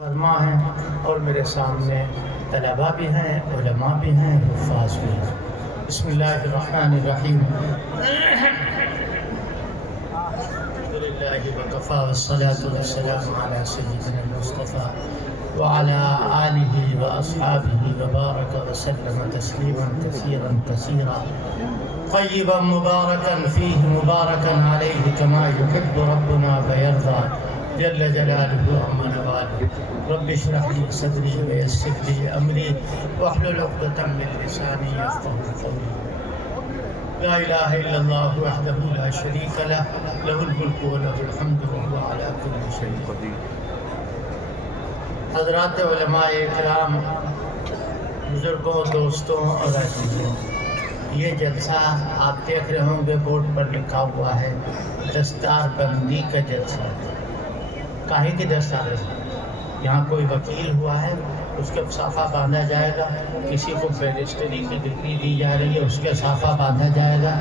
علماء ہیں اور میرے سامنے طلباء بھی ہیں، علماء بھی ہیں، حفاظ بھی ہیں۔ بسم اللہ الرحمن الرحیم۔ الحمدللہ وکفیٰ والصلاة والسلام علی سیدنا المصطفیٰ وعلی آلہ واصحابہ وبارک وسلم تسلیما کثیرا کثیرا طیبا مبارکا فیہ مبارکا علیہ کما یحب ربنا ویرضى جل جلالہ عما نوالہ۔ رب اشرح لي صدری ویسر لي امری واحلل عقدۃ من لسانی یفقهوا قولی۔ لا الہ الا اللہ وحدہ لا شریک لہ، لہ الملک ولہ الحمد وهو علی کل شیء قدیر۔ حضرات علماء کرام، بزرگوں، دوستوں اور عزیزوں، یہ جلسہ آپ دیکھ رہے ہوں گے بورڈ پر لکھا ہوا ہے دستار بندی کا جلسہ۔ کاہے کی دستار ہے؟ یہاں کوئی وکیل ہوا ہے، اس کے صافہ باندھا جائے گا، کسی کو بیرسٹری کی ڈگری دی جا رہی ہے، اس کے صافہ باندھا جائے گا،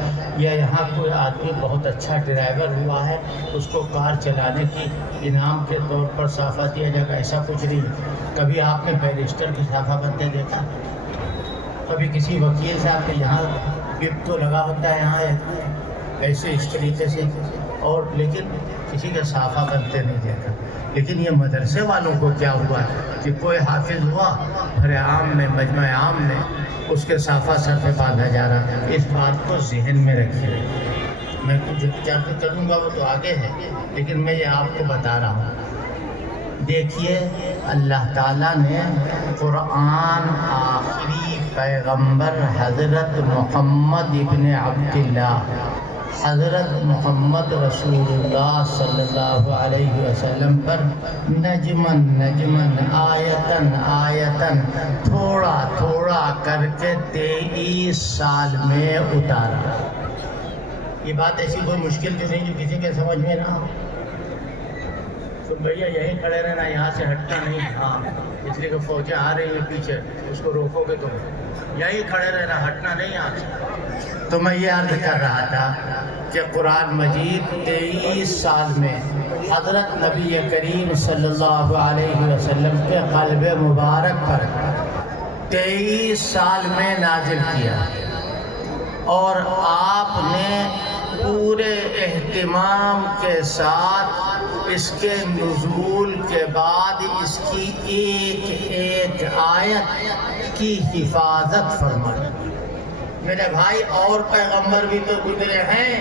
یا یہاں کوئی آدمی بہت اچھا ڈرائیور ہوا ہے، اس کو کار چلانے کی انعام کے طور پر صافہ دیا جائے گا، ایسا کچھ نہیں۔ کبھی آپ نے بیرسٹر کی صافہ بندھتے دیکھا؟ کبھی کسی وکیل صاحب کے یہاں بپ تو لگا ہوتا ہے یہاں ایسے اس طریقے سے، اور لیکن کسی کا صافہ بنتے نہیں دیکھا۔ لیکن یہ مدرسے والوں کو کیا ہوا کہ کوئی حافظ ہوا بھرے عام میں، مجمع عام میں، اس کے صافہ سر پہ باندھا جا رہا ہے۔ اس بات کو ذہن میں رکھیے۔ میں کچھ چرچ کروں گا وہ تو آگے ہے، لیکن میں یہ آپ کو بتا رہا ہوں۔ دیکھیے، اللہ تعالیٰ نے قرآن آخری پیغمبر حضرت محمد ابن عبداللہ، حضرت محمد رسول اللہ صلی اللہ علیہ وسلم پر نجمن نجمن آیتن آیتن تھوڑا تھوڑا کر کے 23 سال میں اتارا۔ یہ بات ایسی کوئی مشکل تو نہیں جو کسی کے سمجھ میں نہ ہو۔ تو بھیا یہیں کھڑے رہنا، یہاں سے ہٹنا نہیں۔ ہاں، اس لیے کہ فوجیں آ رہی ہیں پیچھے، اس کو روکو گے تو یہیں کھڑے رہنا، ہٹنا نہیں یہاں سے۔ تو میں یہ عرض کر رہا تھا کہ قرآن مجید 23 سال میں حضرت نبی کریم صلی اللہ علیہ وسلم کے قلب مبارک پر 23 سال میں نازل کیا، اور آپ نے پورے اہتمام کے ساتھ اس کے نزول کے بعد اس کی ایک ایک آیت کی حفاظت فرمائی۔ میرے بھائی، اور پیغمبر بھی تو گزرے ہیں،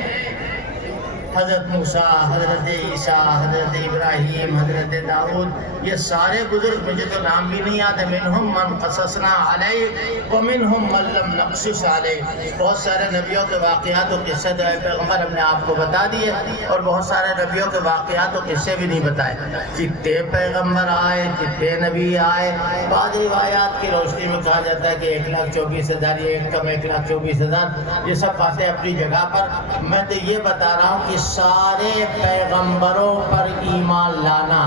حضرت موسیٰ، حضرت عیسیٰ، حضرت ابراہیم، حضرت داؤد، یہ سارے بزرگ، مجھے تو نام بھی نہیں یاد ہے۔ منہم من قصصنا علیہ ومنہم من لم نقصص علیہ۔ بہت سارے نبیوں کے واقعات و قصے تو پیغمبر ہم نے آپ کو بتا دیے، اور بہت سارے نبیوں کے واقعات و قصے بھی نہیں بتائے۔ کتنے پیغمبر آئے، کتنے نبی آئے۔ بعض روایات کی روشنی میں کہا جاتا ہے کہ 1,24,000، یہ ایک کم 1,24,000۔ یہ سب باتیں اپنی جگہ پر۔ میں تو یہ بتا رہا ہوں کہ سارے پیغمبروں پر ایمان لانا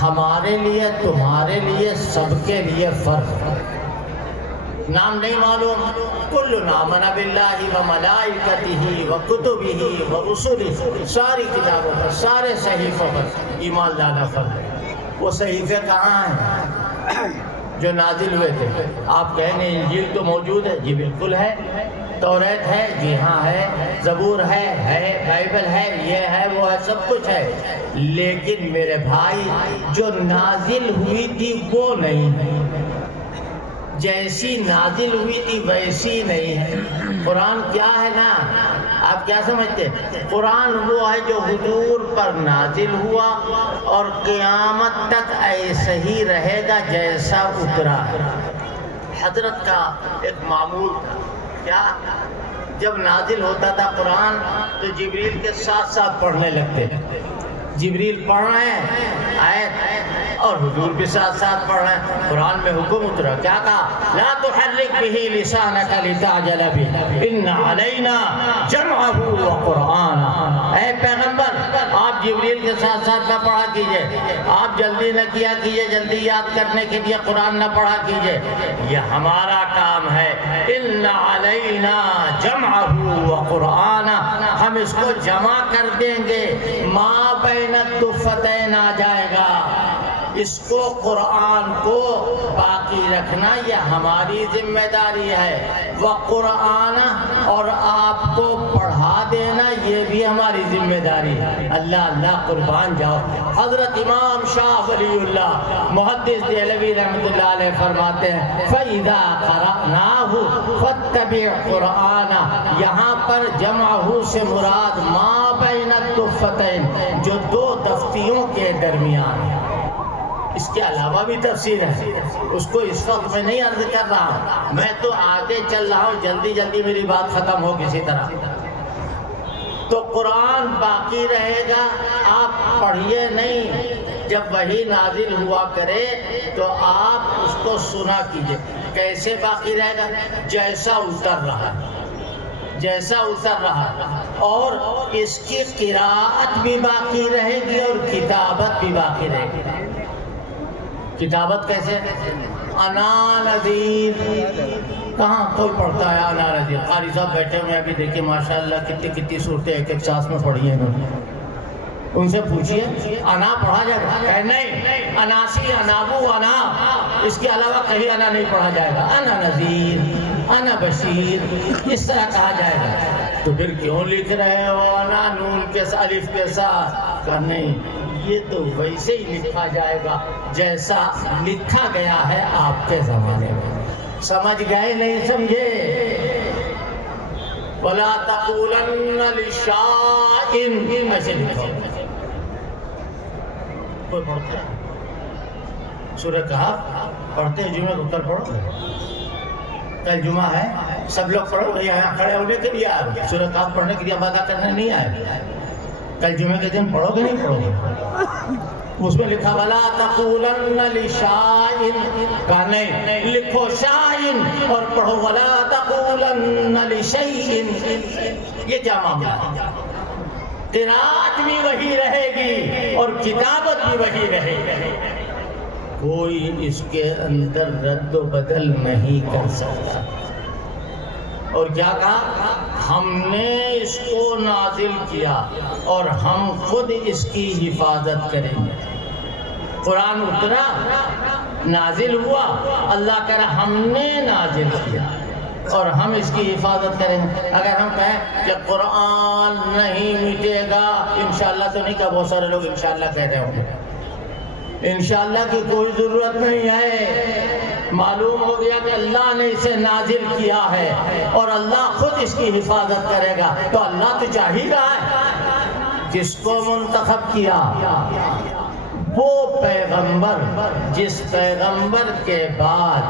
ہمارے لیے، تمہارے لیے، سب کے لیے فرض ہے۔ نام نہیں معلوم، کل آمن باللہ وملائکتہ وکتبہ ورسلہ، ساری کتابوں پر، سارے صحیفوں پر ایمان لانا فرض ہے۔ وہ صحیفے کہاں ہیں جو نازل ہوئے تھے؟ آپ کہیں گے انجیل تو موجود ہے، جی بالکل ہے۔ توریت ہے، جی ہاں ہے۔ زبور ہے، بائبل ہے، یہ ہے، وہ ہے، سب کچھ ہے۔ لیکن میرے بھائی، جو نازل ہوئی تھی وہ نہیں ہے، جیسی نازل ہوئی تھی ویسی نہیں ہے۔ قرآن کیا ہے نا، آپ کیا سمجھتے؟ قرآن وہ ہے جو حضور پر نازل ہوا اور قیامت تک ایسے ہی رہے گا جیسا اترا۔ حضرت کا ایک معمول تھا، کیا؟ جب نازل ہوتا تھا قرآن تو جبریل کے ساتھ ساتھ پڑھنے لگتے۔ جبریل پڑھ رہے ہیں آیت، اور حضور بھی ساتھ ساتھ پڑھ رہے ہیں۔ قرآن میں حکم اترا، کیا کہا؟ لا تحرک بہ لسانک لتعجل بہ ان علینا جمعہ وقرآنہ۔ اے پیغمبر، آپ جبریل کے ساتھ ساتھ نہ پڑھا کیجئے، آپ جلدی نہ کیا کیجئے، جلدی یاد کرنے کے لیے قرآن نہ پڑھا کیجئے، یہ ہمارا کام ہے۔ ان علینا جمعہ وقرآنہ، ہم اس کو جمع کر دیں گے، ما بین الطفتین آ جائے گا۔ اس کو قرآن کو باقی رکھنا یہ ہماری ذمہ داری ہے، وہ قرآن اور آپ کو پڑھا دینا یہ بھی ہماری ذمہ داری ہے۔ اللہ اللہ قربان جاؤ۔ حضرت امام شاہ ولی اللہ محدث دہلوی رحمۃ اللہ علیہ فرماتے ہیں فَإِذَا قَرَأْنَاهُ فَاتَّبِعْ قُرْآنَ، یہاں پر جمعہ سے مراد ما بین الدفتین، جو دو دفتیوں کے درمیان ہے۔ اس کے علاوہ بھی تفسیر ہے، اس کو اس وقت میں نہیں عرض کر رہا ہوں، میں تو آگے چل رہا ہوں، جلدی جلدی میری بات ختم ہو کسی طرح۔ تو قرآن باقی رہے گا، آپ پڑھیے نہیں، جب وحی نازل ہوا کرے تو آپ اس کو سنا کیجئے۔ کیسے باقی رہے گا؟ جیسا اتر رہا، جیسا اتر رہا، اور اس کی قراءت بھی باقی رہے گی اور کتابت بھی باقی رہے گی۔ کتابت کیسے؟ انا نذیر، کہاں کوئی پڑھتا ہے انا نذیر؟ قاری صاحب بیٹھے ہوئے ابھی دیکھیں ماشاءاللہ کتنی صورتیں ایک ایک سانس میں پڑھی ہیں انہوں نے۔ ان سے پوچھئے انا پڑھا جائے گا؟ کہ نہیں، اناسی، انابو، انا، اس کے علاوہ کہیں انا نہیں پڑھا جائے گا۔ انا نذیر، انا بشیر، اس طرح کہا جائے گا۔ تو پھر کیوں لکھ رہے ہو انا نون کے الف کے ساتھ؟ کہ نہیں، یہ تو ویسے ہی لکھا جائے گا جیسا لکھا گیا ہے آپ کے زمانے میں۔ سمجھ گئے نہیں سمجھے؟ وَلَا تَقُولَنَّ لِشَيْءٍ، ایسے لکھو۔ کوئی پڑھتا ہے سورہ کہف؟ پڑھتے ہیں جمعہ کو؟ کل پڑھو، کل جمعہ ہے، سب لوگ پڑھو، یہاں کھڑے ہونے کے لیے آئے، سورہ کہف پڑھنے کے لیے وعدہ کرنے نہیں آئے۔ کل جمعہ کے دن پڑھو گے نہیں پڑھو گے؟ اس میں لکھا وَلَا تَقُولَنَّ لِشَيْءٍ، کہا نہیں، لکھو شَيْءٍ اور پڑھو وَلَا تَقُولَنَّ لِشَيْءٍ۔ یہ کیا معاملہ ہے؟ قراءت بھی وہی رہے گی اور کتابت بھی وہی رہے گی، کوئی اس کے اندر رد و بدل نہیں کر سکتا۔ اور کیا کہا؟ ہم نے اس کو نازل کیا اور ہم خود اس کی حفاظت کریں گے۔ قرآن اترا، نازل ہوا، اللہ کہہ رہا ہم نے نازل کیا اور ہم اس کی حفاظت کریں گے۔ اگر ہم کہیں کہ قرآن نہیں مٹے گا، انشاءاللہ تو نہیں کہا، بہت سارے لوگ انشاءاللہ کہہ رہے ہوں گے۔ انشاءاللہ کی کوئی ضرورت نہیں ہے، معلوم ہو گیا کہ اللہ نے اسے نازل کیا ہے اور اللہ خود اس کی حفاظت کرے گا، تو اللہ تو چاہ ہی رہا ہے جس کو منتخب کیا، وہ پیغمبر جس پیغمبر کے بعد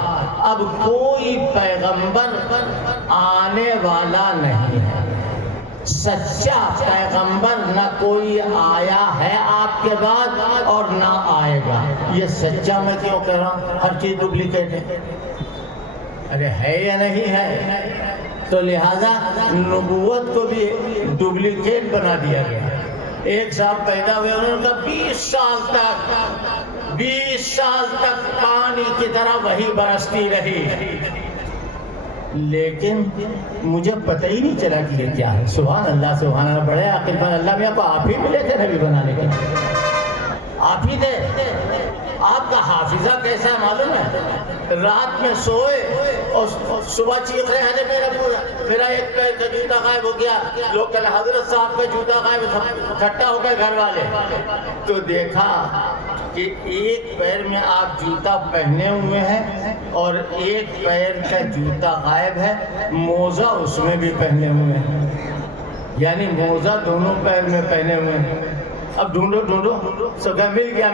اب کوئی پیغمبر آنے والا نہیں ہے، سچا پیغمبر نہ کوئی آیا ہے آپ کے بعد اور نہ آئے گا۔ یہ سچا میں کیوں کہہ رہا ہوں؟ ہر چیز ڈپلیکیٹ ہے، ارے ہے یا نہیں ہے؟ تو لہذا نبوت کو بھی ڈپلیکیٹ بنا دیا گیا۔ ایک صاحب پیدا ہوئے، انہوں نے کہا 20 سال تک پانی کی طرح وہی برستی رہی، لیکن مجھے پتہ ہی نہیں چلا کہ یہ کیا ہے۔ سبحان اللہ، سبحان اللہ، بڑے عاقل پر اللہ میاں کو آپ ہی ملے تھے نبی بنانے کے، آپ ہی تھے۔ آپ کا حافظہ کیسا ہے معلوم ہے؟ رات میں سوئے اور صبح چیخ رہے ہیں میرا ایک پیر کا جوتا غائب ہو گیا، لوگ کہنے حضرت صاحب کا جوتا غائب، اکٹھا ہو گئے گھر والے، تو دیکھا کہ ایک پیر میں آپ جوتا پہنے ہوئے ہیں اور ایک پیر کا جوتا غائب ہے، موزہ اس میں بھی پہنے ہوئے ہیں، یعنی موزہ دونوں پیر میں پہنے ہوئے ہیں۔ اب ڈھونڈو سو کہا مل گیا۔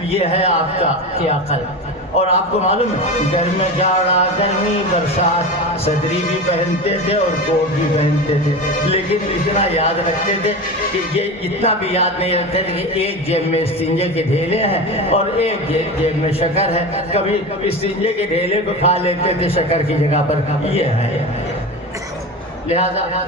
یہ ہے آپ کا کیا عقل۔ اور آپ کو معلوم ہے گرمی جاڑا، گرمی برسات، صدری بھی پہنتے تھے اور کوٹ بھی پہنتے تھے، لیکن اتنا یاد رکھتے تھے کہ یہ اتنا بھی یاد نہیں رکھتے تھے کہ ایک جیب میں استنجے کے ڈھیلے ہیں اور ایک جیب میں شکر ہے، کبھی استنجے کے ڈھیلے کو کھا لیتے تھے شکر کی جگہ پر۔ یہ ہے لہذا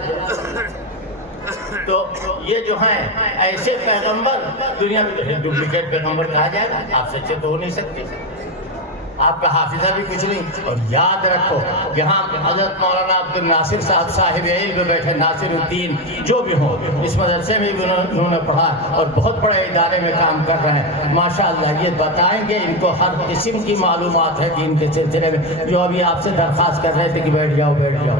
تو یہ جو ہیں ایسے پیغمبر دنیا میں ڈپلیکیٹ پیغمبر کہا جائے گا، آپ سچے تو ہو نہیں سکتے۔ آپ کا حافظہ بھی کچھ نہیں. اور یاد رکھو یہاں حضرت مولانا عبد الناصر صاحب صاحب علم بیٹھے، ناصر الدین جو بھی ہوں، اس مدرسے میں بھی انہوں نے پڑھا اور بہت بڑے ادارے میں کام کر رہے ہیں ماشاءاللہ. یہ بتائیں گے، ان کو ہر قسم کی معلومات ہے دین کے سلسلے میں. جو ابھی آپ سے درخواست کر رہے تھے کہ بیٹھ جاؤ بیٹھ جاؤ،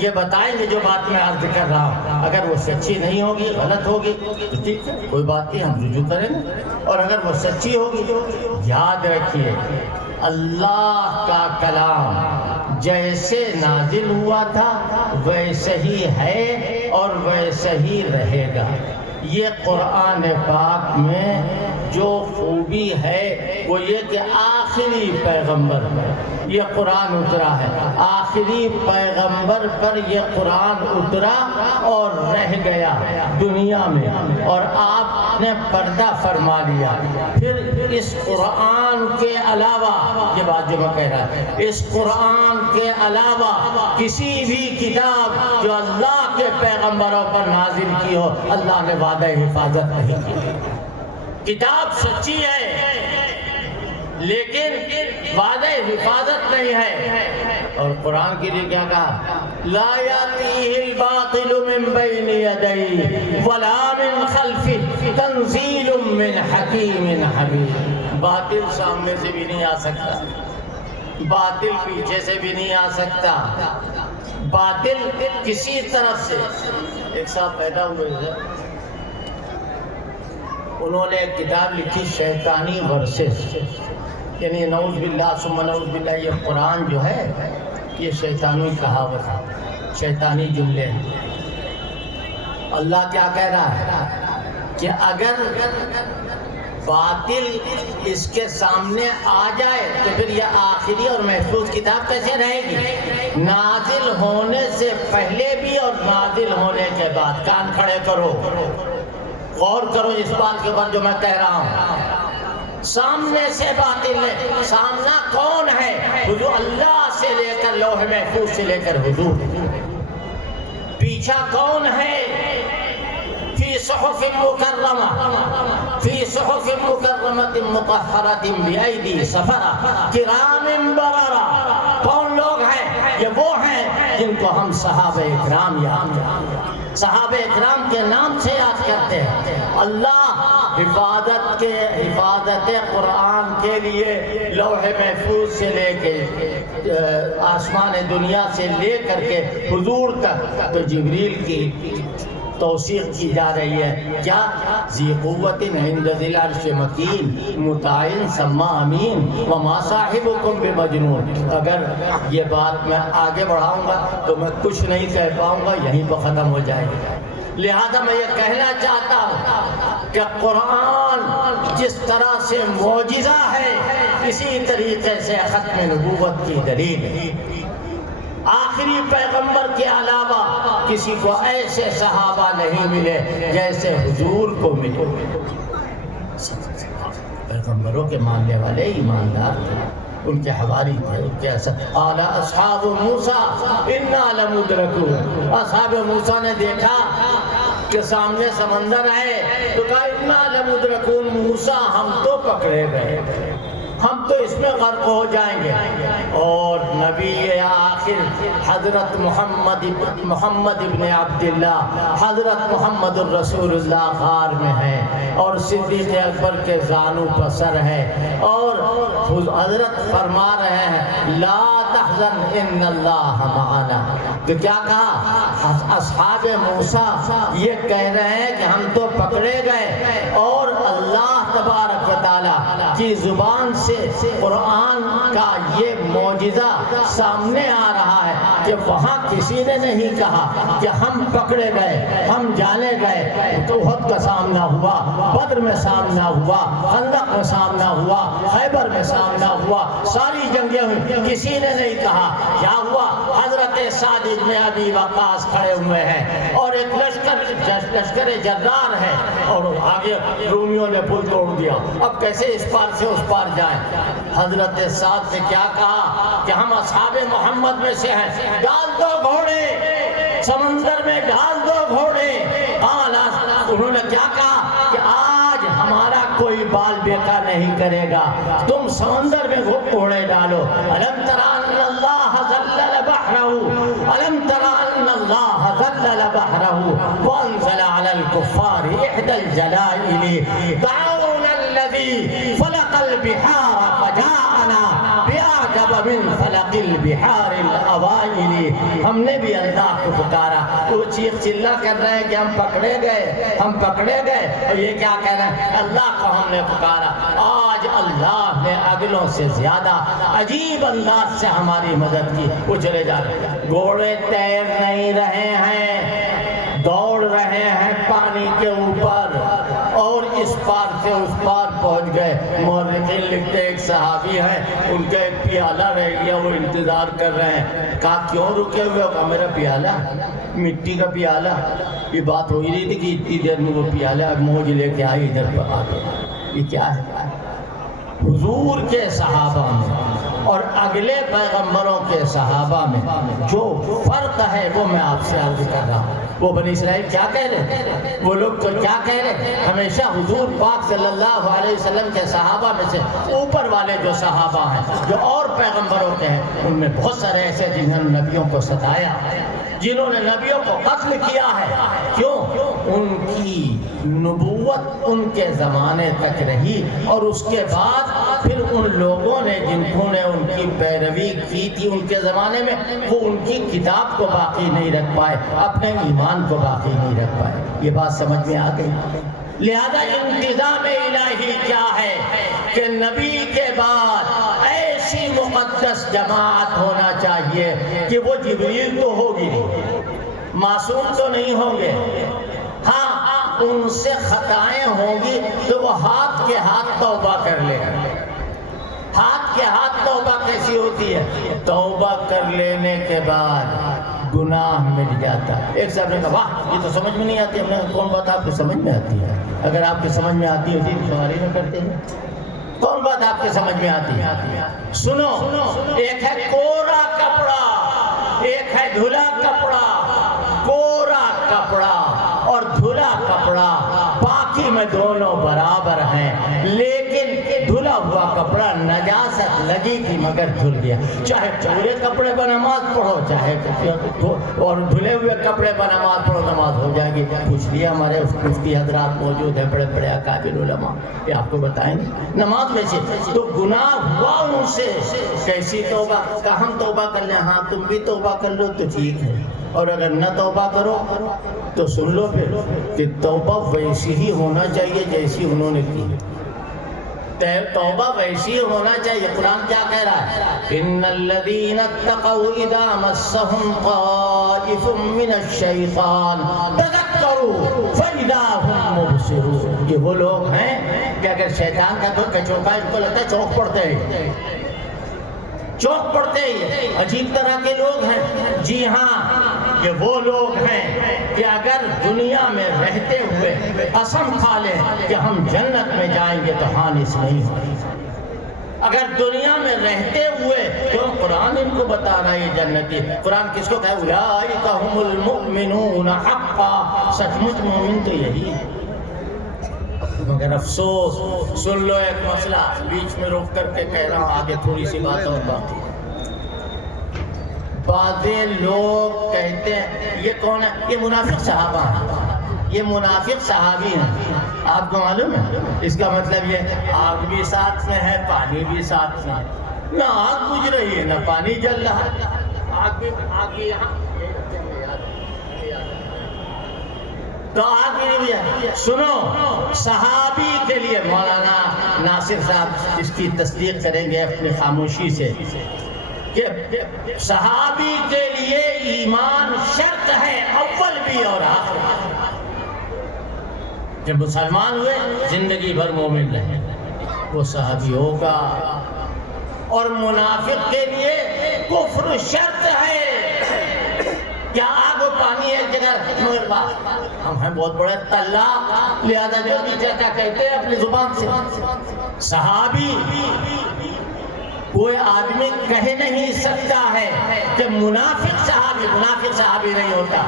یہ بتائیں گے جو بات میں عرض کر رہا ہوں. اگر وہ سچی نہیں ہوگی، غلط ہوگی تو ٹھیک ہے، کوئی بات نہیں، ہم رجوع کریں گے. اور اگر وہ سچی ہوگی، یاد رکھیے اللہ کا کلام جیسے نازل ہوا تھا ویسے ہی ہے اور ویسے ہی رہے گا. یہ قرآن پاک میں جو خوبی ہے وہ یہ کہ آخری پیغمبر پر یہ قرآن اترا ہے. آخری پیغمبر پر یہ قرآن اترا اور رہ گیا دنیا میں، اور آپ نے پردہ فرما لیا. پھر اس قرآن کے علاوہ، یہ بات جو میں کہہ رہا ہوں، اس قرآن کے علاوہ کسی بھی کتاب جو اللہ کے پیغمبروں پر نازل کی ہو، اللہ نے وعدہ حفاظت نہیں کی. کتاب سچی ہے لیکن وعدہ حفاظت نہیں ہے. اور قرآن کے لیے کیا کہا؟ لا یاتیہ الباطل من بین یدیہ ولا من خلفہ تنزیل من حکیم حمید. باطل سامنے سے بھی نہیں آ سکتا، باطل پیچھے سے بھی نہیں آ سکتا، باطل کسی طرف سے. ایک صاحب پیدا ہوئے ہیں، انہوں نے ایک کتاب لکھی شیطانی ورسز، یعنی نعوذ باللہ ثم نعوذ باللہ. یہ قرآن جو ہے یہ شیطانی کہاوت ہے، شیطانی جملے ہیں. اللہ کیا کہہ رہا ہے کہ اگر باطل اس کے سامنے آ جائے تو پھر یہ آخری اور محفوظ کتاب کیسے رہے گی؟ نازل ہونے سے پہلے بھی اور نازل ہونے کے بعد. کان کھڑے کرو، غور کرو اس بات کے اوپر جو میں کہہ رہا ہوں. سامنے سے باطل ہے. سامنا کون ہے؟ حضور اللہ سے لے کر لوح محفوظ سے لے کر حضور. پیچھا کون ہے؟ فی صحف مکرمہ، فی صحف مکرمۃ مطہرۃ بایدی سفرہ کرام بررہ. کون لوگ ہیں؟ یہ وہ ہیں جن کو ہم صحابہ اکرام صحابہ اکرام کے نام سے یاد کرتے ہیں. اللہ حفاظت قرآن کے لیے لوح محفوظ سے لے کے آسمان دنیا سے لے کر کے حضور تک تو جبریل کی توثیق کی جا رہی ہے. کیا؟ ذی قوت عند ذی العرش مکین مطاع ثم امین وما صاحبکم بمجنون. اگر یہ بات میں آگے بڑھاؤں گا تو میں کچھ نہیں کہہ پاؤں گا، یہیں پہ ختم ہو جائے گا. لہذا میں یہ کہنا چاہتا ہوں کہ قرآن جس طرح سے معجزہ ہے اسی طریقے سے ختم نبوت کی دلیل ہے. آخری پیغمبر کے علاوہ کسی کو ایسے صحابہ نہیں ملے جیسے حضور کو ملے. پیغمبروں کے ماننے والے ایماندار تھے، ان کے حواری تھے، ان کے قال اصحاب موسیٰ انا لمدرکون. اصحاب موسیٰ نے دیکھا کہ سامنے سمندر ہے تو کہا انا لمدرکون، موسیٰ ہم تو پکڑے گئے، ہم تو اس میں غرق ہو جائیں گے. اور نبی آخر حضرت محمد ابن عبداللہ، حضرت محمد الرسول اللہ غار میں ہے اور صدیق اکبر کے زانو پر سر ہے، اور حضرت فرما رہے ہیں لا تحزن ان اللہ معنا. تو کیا کہا؟ اصحاب موسیٰ یہ کہہ رہے ہیں کہ ہم تو پکڑے گئے، اور اللہ تبارک و تعالی کی زبان سے قرآن کا یہ معجزہ سامنے آ رہا ہے کہ وہاں کسی نے نہیں کہا کہ ہم پکڑے گئے، ہم جانے گئے. تو احد کا سامنا ہوا، بدر میں سامنا ہوا، خندق میں سامنا ہوا، خیبر میں سامنا ہوا، ساری جنگیں ہوئی. کسی نے نہیں کہا. کیا ہوا؟ حضرت سعد بن ابی وقاص کھڑے ہوئے ہیں اور ایک لشکر جرار ہے، اور آگے رومیوں نے پل توڑ دیا. اب کیسے اس پار سے اس پار جائیں؟ حضرت سعد نے کیا کہا کہ ہم اصحاب محمد میں سے ہیں، ڈال دو گھوڑے سمندر میں، ڈال دو گھوڑے. انہوں نے کیا کہا کہ آج ہمارا کوئی بال بیکار نہیں کرے گا. تم سمندر میں کوڑے ڈالو. الم تر ان اللہ ذلل بحرہ الم تر ان اللہ ذلل بحرہ وانزل علی الکفار احدى الجلائل دعونا الذی فلق البحار فجاءنا بأعجب من فلق البحار الأوائل. ہم نے بھی اللہ کو پکارا. وہ چیخ چلا کر رہے ہیں کہ ہم پکڑے گئے ہم پکڑے گئے, اور یہ کیا کہہ رہے ہیں؟ اللہ کو ہم نے پکارا. آج اللہ نے اگلوں سے زیادہ عجیب انداز سے ہماری مدد کی. وہ چلے جا رہے ہیں, گھوڑے تیر نہیں رہے ہیں, دوڑ رہے ہیں پانی کے اوپر, اور اس پار سے اس پار پہنچ گئے. مورخین لکھتے ایک صحابی ہیں, ان کا ایک پیالہ رہ گیا, وہ انتظار کر رہے ہیں. کہا کیوں رکے ہوئے ہو؟ کہا میرا پیالہ, مٹی کا پیالہ. یہ بات ہو ہی رہی تھی کہ اتنی دیر میں وہ پیالہ موج لے کے آئی ادھر پر آ کے. یہ کیا ہے؟ حضور کے صحابہ میں اور اگلے پیغمبروں کے صحابہ میں جو فرق ہے وہ میں آپ سے عرض کر رہا ہوں. وہ بنی اسرائیل کیا کہہ رہے, وہ لوگ تو کیا کہہ رہے. ہمیشہ حضور پاک صلی اللہ علیہ وسلم کے صحابہ میں سے اوپر والے جو صحابہ ہیں جو اور پیغمبروں کے ہیں, ان میں بہت سارے ایسے جنہوں نے نبیوں کو ستایا, جنہوں نے نبیوں کو قتل کیا ہے. کیوں؟ ان کی نبوت ان کے زمانے تک رہی, اور اس کے بعد پھر ان لوگوں نے جنہوں نے ان کی پیروی کی تھی ان کے زمانے میں, وہ ان کی کتاب کو باقی نہیں رکھ پائے, اپنے ایمان کو باقی نہیں رکھ پائے. یہ بات سمجھ میں آ گئی. لہذا انتظام الہی کیا ہے کہ نبی کے بعد ایسی مقدس جماعت ہونا چاہیے کہ وہ جبریل تو ہوگی, معصوم تو نہیں ہوں گے. ہاں ان سے خطائیں ہوں گی تو وہ ہاتھ کے ہاتھ توبہ کر لے. ہاتھ کے ہاتھ توبہ کیسی ہوتی ہے؟ توبہ کر لینے کے بعد گناہ مٹ جاتا ہے. ایک صاحب نے کہا واہ یہ تو سمجھ میں نہیں آتی. ہم نے کون بات آپ کو سمجھ میں آتی ہے؟ اگر آپ کی سمجھ میں آتی ہوتی تو سواری نہ کرتے ہیں. کون بات آپ کے سمجھ میں آتی ہے؟ سنو, ایک ہے کوڑا کپڑا, ایک ہے دھلا کپڑا. کوڑا کپڑا اور دھلا کپڑا باقی میں دونوں برابر ہیں, لیکن دھلا ہوا کپڑا نجاست لگی تھی مگر دھل گیا. چاہے پورے کپڑے پر نماز پڑھو, چاہے اور دھلے ہوئے کپڑے پر نماز پڑھو, نماز ہو جائے گی. پوچھ لیا, ہمارے مفتی حضرات موجود ہیں, بڑے بڑے اکابر علماء, یہ آپ کو بتائیں گے. نماز میں سے تو گناہ ہوا ان سے, کیسی توبہ؟ کہ ہم توبہ کر لیں. ہاں تم بھی توبہ کر لو تو ٹھیک ہے, اور اگر نہ توبہ کرو تو سن لو پھر کہ توبہ ویسی ہی ہونا چاہیے جیسی انہوں نے کی. توبہ ویسی ہونا چاہیے. قرآن کیا کہہ رہا ہے؟ ان الذین اتقوا اذا مسهم طائف من الشیطان تذکروا فاذا هم مبصرون. یہ وہ لوگ ہیں کہ اگر شیطان کا کوئی کچوکا ان کو لگتا ہے چوک پڑتے ہیں, چوک پڑتے ہی عجیب طرح کے لوگ ہیں. جی ہاں, یہ وہ لوگ ہیں کہ اگر دنیا میں رہتے ہوئے قسم کھا لیں کہ ہم جنت میں جائیں گے تو حانس نہیں ہوگی. اگر دنیا میں رہتے ہوئے, کیوں قرآن ان کو بتا رہا ہے یہ جنتی. قرآن کس کو کہے؟ اولئک هم المؤمنون حقا, سچ مچ مومن تو یہی ہے. مگر افسوس, سن لو ایک مسئلہ بیچ میں روک کر کے کہہ رہا ہوں, آگے تھوڑی سی بات اور باقی. بعضے لوگ کہتے ہیں یہ کون ہے؟ یہ منافق صحابہ ہیں, یہ منافق صحابی ہیں. آپ کو معلوم ہے اس کا مطلب یہ آگ بھی ساتھ میں ہے, پانی بھی ساتھ میں ہے. نہ آگ بجھ رہی ہے نہ پانی جل رہا ہے. آگ بھی یہاں تو آگ بھی نہیں ہے. سنو, صحابی کے لیے مولانا ناصر صاحب اس کی تصدیق کریں گے اپنی خاموشی سے کہ صحابی کے لیے ایمان شرط ہے, اول بھی اور آخر. جب مسلمان ہوئے زندگی بھر مومن رہے وہ صحابی ہوگا. اور منافق کے لیے کفر شرط ہے. کیا آگ و پانی ایک جگہ؟ ہم ہیں بہت بڑے طلاق, لہذا جو بھی چاچا کہتے ہیں اپنی زبان سے. صحابی کوئی آدمی کہہ نہیں سکتا ہے کہ منافق صحابی نہیں ہوتا.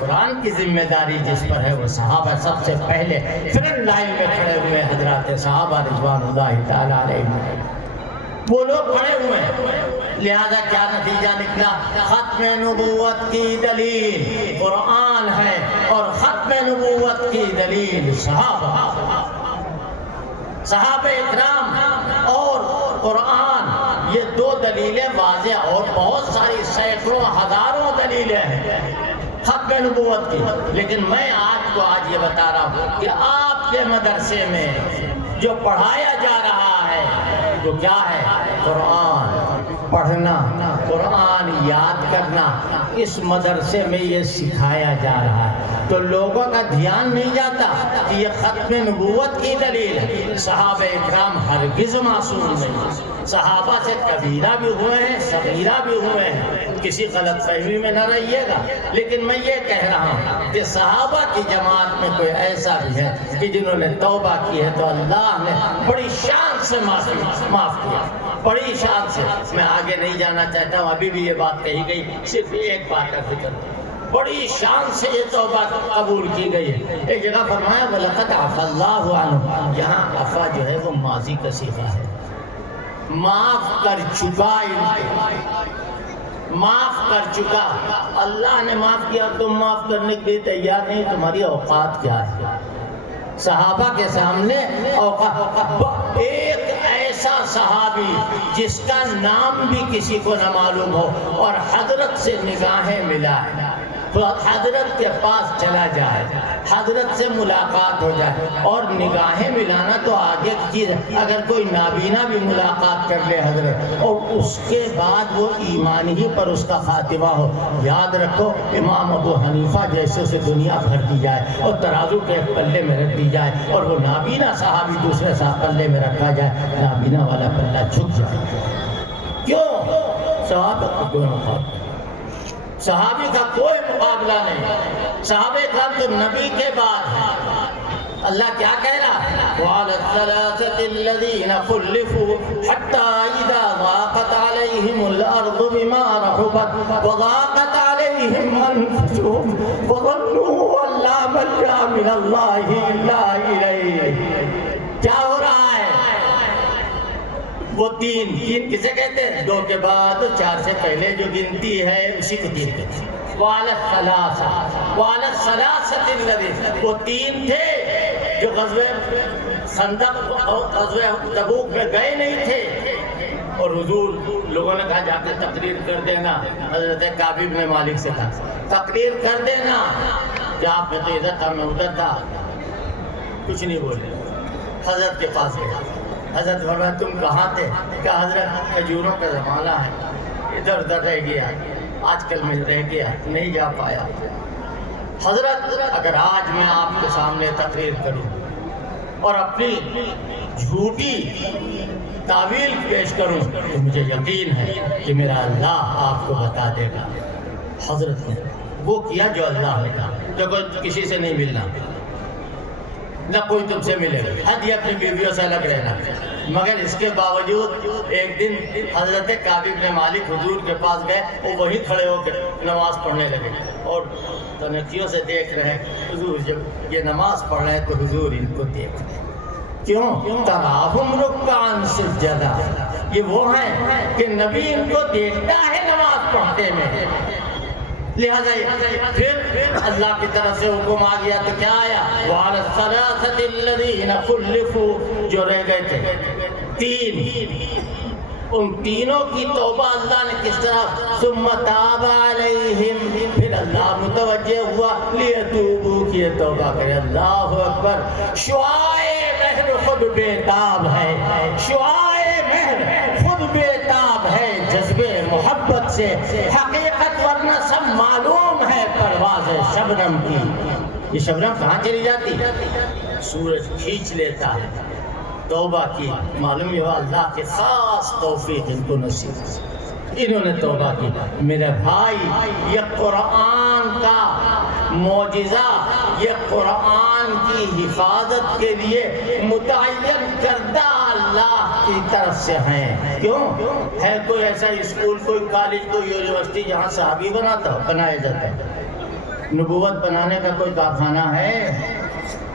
قرآن کی ذمہ داری جس پر ہے وہ صحابہ سب سے پہلے فرنٹ لائن میں کھڑے ہوئے حضرات صحابہ رضوان اللہ تعالی علیہم. وہ لوگ کھڑے ہوئے ہیں. لہذا کیا نتیجہ نکلا؟ ختم نبوت کی دلیل قرآن ہے اور ختم نبوت کی دلیل صحابہ اکرام اور قرآن. یہ دو دلیلیں واضح اور بہت ساری سینکڑوں ہزاروں دلیلیں ہیں ختم نبوت کی. لیکن میں آج یہ بتا رہا ہوں کہ آپ کے مدرسے میں جو پڑھایا جا رہا ہے جو کیا ہے؟ قرآن پڑھنا، قرآن یاد کرنا. اس مدرسے میں یہ سکھایا جا رہا ہے تو لوگوں کا دھیان نہیں جاتا کہ یہ ختم نبوت کی دلیل ہے. صحابہ اکرام ہرگز معصوم نہیں. صحابہ سے کبیرہ بھی ہوئے ہیں، صغیرہ بھی ہوئے ہیں. کسی غلط فہمی میں نہ رہیے گا. لیکن میں یہ کہہ رہا ہوں کہ صحابہ کی جماعت میں کوئی ایسا بھی ہے کہ جنہوں نے توبہ کی ہے تو اللہ نے بڑی شان سے معاف کیا، بڑی شان سے. میں آگے نہیں جانا چاہتا ہوں، ابھی بھی یہ بات کہی گئی. صرف ایک بات کا ذکر، بڑی شان سے یہ توبہ قبول کی گئی ہے. ایک جگہ فرمایا وَلَقَدْ عَفَا اللَّهُ عَنْهُمْ. یہاں عفا جو ہے وہ ماضی کا صیغہ ہے. معاف کر چکا، معاف کر چکا. اللہ نے معاف کیا، تم معاف کرنے کے لیے تیار نہیں. تمہاری اوقات کیا ہے؟ صحابہ کے سامنے اوقات. ایک ایسا صحابی جس کا نام بھی کسی کو نہ معلوم ہو اور حضرت سے نگاہیں ملائے، حضرت کے پاس چلا جائے، حضرت سے ملاقات ہو جائے. اور نگاہیں ملانا تو آگے کی چیز ہے. اگر کوئی نابینا بھی ملاقات کر لے حضرت اور اس کے بعد وہ ایمان ہی پر اس کا خاتمہ ہو، یاد رکھو امام ابو حنیفہ جیسے اسے دنیا بھر دی جائے اور ترازو کے ایک پلے میں رکھ دی جائے اور وہ نابینا صحابی دوسرے پلے میں رکھا جائے، نابینا والا پلہ جھک جائے. کیوں؟ صحابہ کا کوئی مقابلہ، صحابی کا کوئی مقابلہ نہیں. صحابہ کرام تو نبی کے بعد ہے. اللہ کیا کہہ رہا ہے؟ وَعَلَى الثَّلَاثَةِ الَّذِينَ خُلِّفُوا حَتَّى إِذَا ضَاقَتْ عَلَيْهِمُ الْأَرْضُ بِمَا رَحُبَتْ وَضَاقَتْ عَلَيْهِمْ أَنفُسُهُمْ وَظَنُّوا أَن لَّا مَلْجَأَ مِنَ اللَّهِ إِلَّا إِلَيْهِ. کیا ہو رہا ہے؟ وہ تین کسے کہتے ہیں؟ دو کے بعد چار سے پہلے جو گنتی ہے اسی کو تین کہتے ہیں. وَعَلَى الثَّلَاثَةِ الَّذِينَ. وہ تین تھے جو غزوہ خندق غزوہ تبوک میں گئے نہیں تھے اور حضور لوگوں نے کہا جا کے تقریر کر دینا. حضرت کعب بن مالک سے کہا تقریر کر دینا کہ آپ میں تو ادھر تھا میں ادھر تھا. کچھ نہیں بولے. حضرت کے پاس گیا. حضرت فرمایا تم کہاں تھے؟ کہ حضرت کھجوروں کا زمانہ ہے، ادھر ادھر رہ گیا، آج کل میں رہ گیا نہیں جا پایا. حضرت اگر آج میں آپ کے سامنے تقریر کروں اور اپنی جھوٹی تعویل پیش کروں تو مجھے یقین ہے کہ میرا اللہ آپ کو بتا دے گا. حضرت نے وہ کیا جو اللہ نے کہا. دیکھو کسی سے نہیں ملنا، نہ کوئی تم سے ملے گا، حد یہ اپنی بیویوں سے الگ رہنا. مگر اس کے باوجود ایک دن حضرت کعب بن مالک حضور کے پاس گئے. وہ وہیں کھڑے ہو کے نماز پڑھنے لگے اور تنقیوں سے دیکھ رہے ہیں حضور جب یہ نماز پڑھ رہے ہیں تو حضور ان کو دیکھ رہے ہیں. کیوں؟ تراہم رکعاً سجدا. یہ وہ ہیں کہ نبی ان کو دیکھتا ہے نماز پڑھتے میں. لہذا پھر اللہ کی طرف سے حکم آ گیا تو کیا آیا؟ وَعَلَى الثَّلَاثَةِ الَّذِينَ خُلِّفُوا. جو رہ گئے تھے تین، ان تینوں کی توبہ اللہ نے کس طرح؟ ثُمَّ تَابَ عَلَيْهِمْ. پھر اللہ متوجہ ہوا لِيَتُوبُوا کہ یہ توبہ کرے. اللہ اکبر. شعائے مہر خود بےتاب ہے، شعائے مہر خود بےتاب ہے جذبے محبت سے. حقیقت ورنہ سب معلوم ہے پرواز شبنم کی. یہ شبنم کہاں چلی جاتی؟ سورج کھینچ لیتا ہے. توبہ کی معلوم یہ اللہ کے خاص توفیق ان کو نصیب، انہوں نے توبہ کی. میرے بھائی یہ قرآن کا معجزہ، یہ قرآن کی حفاظت کے لیے متعین کردہ اللہ کی طرف سے ہیں. کیوں ہے کوئی ایسا اسکول, کوئی کالج, کوئی یونیورسٹی جہاں صحابی بنایا جاتا ہے؟ نبوت بنانے کا کوئی کارخانہ ہے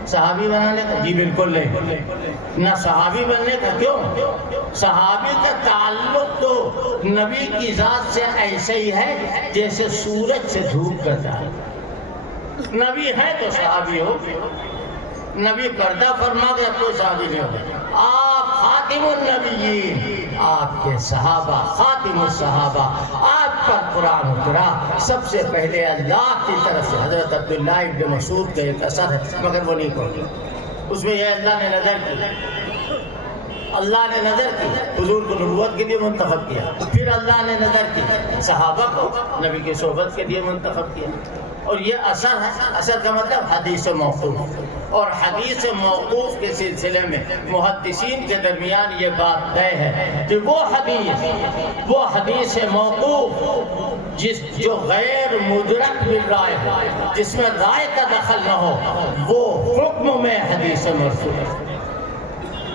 صحابی بنانے کا؟ جی بالکل نہیں. نہ صحابی بننے کا. کیوں؟ صحابی کا تعلق تو نبی کی ذات سے ایسے ہی ہے جیسے سورج سے دھوپ کرتا ہے. نبی ہے تو صحابی ہو. نبی پردہ فرما گیا کوئی صحابی نہیں ہوگا. آپ خاتم النبیین, آپ کے صحابہ خاتم الصحابہ, آپ پر قرآن اترا سب سے پہلے اللہ کی طرف سے. حضرت عبداللہ ابن مسعود کا ایک اثر ہے مگر وہ نہیں پڑھا. اس میں یہ اللہ نے نظر کی, اللہ نے نظر کی, حضور کو نبوت کے لیے منتخب کیا. پھر اللہ نے نظر کی, صحابہ کو نبی کی صحبت کے لیے منتخب کیا. اور یہ اثر ہے. اثر کا مطلب حدیث موقوف. اور حدیث موقوف کے سلسلے میں محدثین کے درمیان یہ بات طے ہے کہ وہ حدیث موقوف جو غیر مدرک بالرائے ہے, جس میں رائے کا دخل نہ ہو, وہ حکم میں حدیث مرفوع ہے.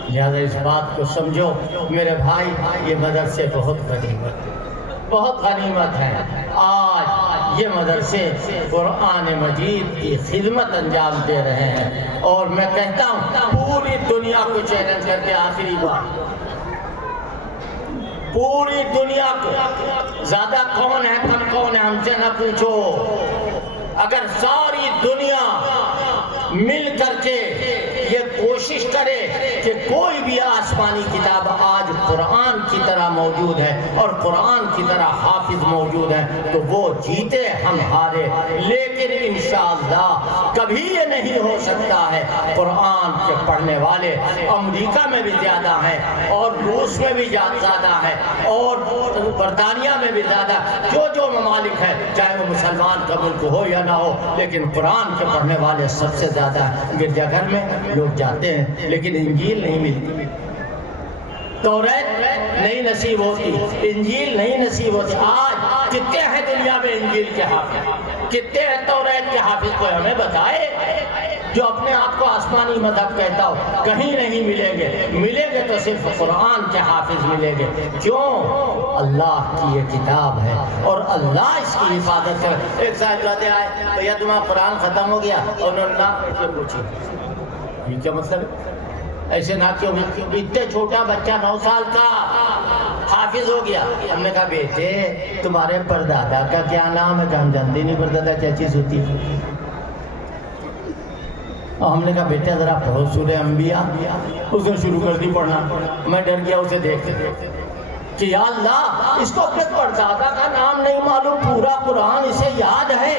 لہذا اس بات کو سمجھو میرے بھائی, یہ مدرسے بہت غنیمت ہے. آج یہ مدرسے قرآن مجید کی خدمت انجام دے رہے ہیں. اور میں کہتا ہوں پوری دنیا کو چیلنج کر کے, آخری بار, پوری دنیا کو, زیادہ کون ہے کم کون ہے ہم سے نہ پوچھو. اگر ساری دنیا مل کر کے یہ کوشش کرے کہ کوئی بھی آسمانی کتاب آج قرآن کی طرح موجود ہے اور قرآن کی طرح حافظ موجود ہے, تو وہ جیتے ہم ہارے. لیکن انشاءاللہ کبھی یہ نہیں ہو سکتا ہے. قرآن کے پڑھنے والے امریکہ میں بھی زیادہ ہیں, اور روس میں بھی زیادہ ہیں, اور برطانیہ میں بھی زیادہ. جو ممالک ہیں, چاہے وہ مسلمان کا ملک ہو یا نہ ہو, لیکن قرآن کے پڑھنے والے سب سے زیادہ ہیں. گرجا گھر میں لوگ جاتے ہیں لیکن انجیل نہیں ملتی, توریت نہیں نصیب ہوتی, انجیل نہیں نصیب ہوتی. آج کتنے ہیں دنیا میں انجیل کے حافظ, کتنے ہیں توریت کے حافظ؟ کوئی ہمیں بتائے جو اپنے آپ کو آسمانی مذہب کہتا ہو. کہیں نہیں ملیں گے تو صرف قرآن کے حافظ ملیں گے. کیوں؟ اللہ کی یہ کتاب ہے اور اللہ اس کی حفاظت ہے. ایک صاحبزادے آئے, بھیا تمہارا قرآن ختم ہو گیا؟ اور انہوں نے پوچھی یہ کیا مطلب ہے؟ ایسے نہ کیوں, اتنے چھوٹا بچہ 9 سال کا حافظ ہو گیا. ہم نے کہا بیٹے تمہارے پردادا کا کیا نام ہے؟ کہ ہم جانتے نہیں پردادا کیا چیز ہوتی ہے. اور ہم نے کہا بیٹا ذرا پڑھو سورہ انبیاء. اس نے شروع کر دی پڑھنا. میں ڈر گیا اسے دیکھ کہ یا اللہ اس کو اپنے پردادا کا نام نہیں معلوم, پورا قرآن اسے یاد ہے.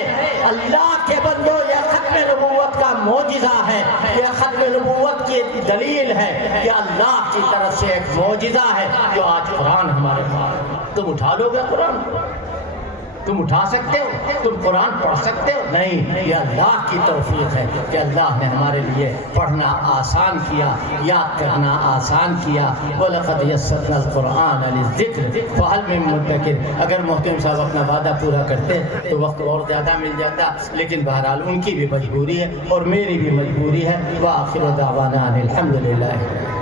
اللہ کے بندو, یہ ختم نبوت کا معجزہ ہے, یہ ختم نبوت کی دلیل ہے کہ اللہ کی طرف سے ایک معجزہ ہے جو آج قرآن ہمارے پاس. تم اٹھا لو گے قرآن؟ تم اٹھا سکتے ہو؟ تم قرآن پڑھ سکتے ہو؟ نہیں. یہ اللہ کی توفیق ہے کہ اللہ نے ہمارے لیے پڑھنا آسان کیا, یاد کرنا آسان کیا. وَلَقَدْ يَسَّرْنَا الْقُرْآنَ لِلذِّكْرِ فَهَلْ مِن مُدَّكِرٍ. اگر محترم صاحب اپنا وعدہ پورا کرتے تو وقت اور زیادہ مل جاتا, لیکن بہرحال ان کی بھی مجبوری ہے اور میری بھی مجبوری ہے. وَآخِرُ دَعْوَانَا أَنِ الْحَمْدُ لِلَّهِ.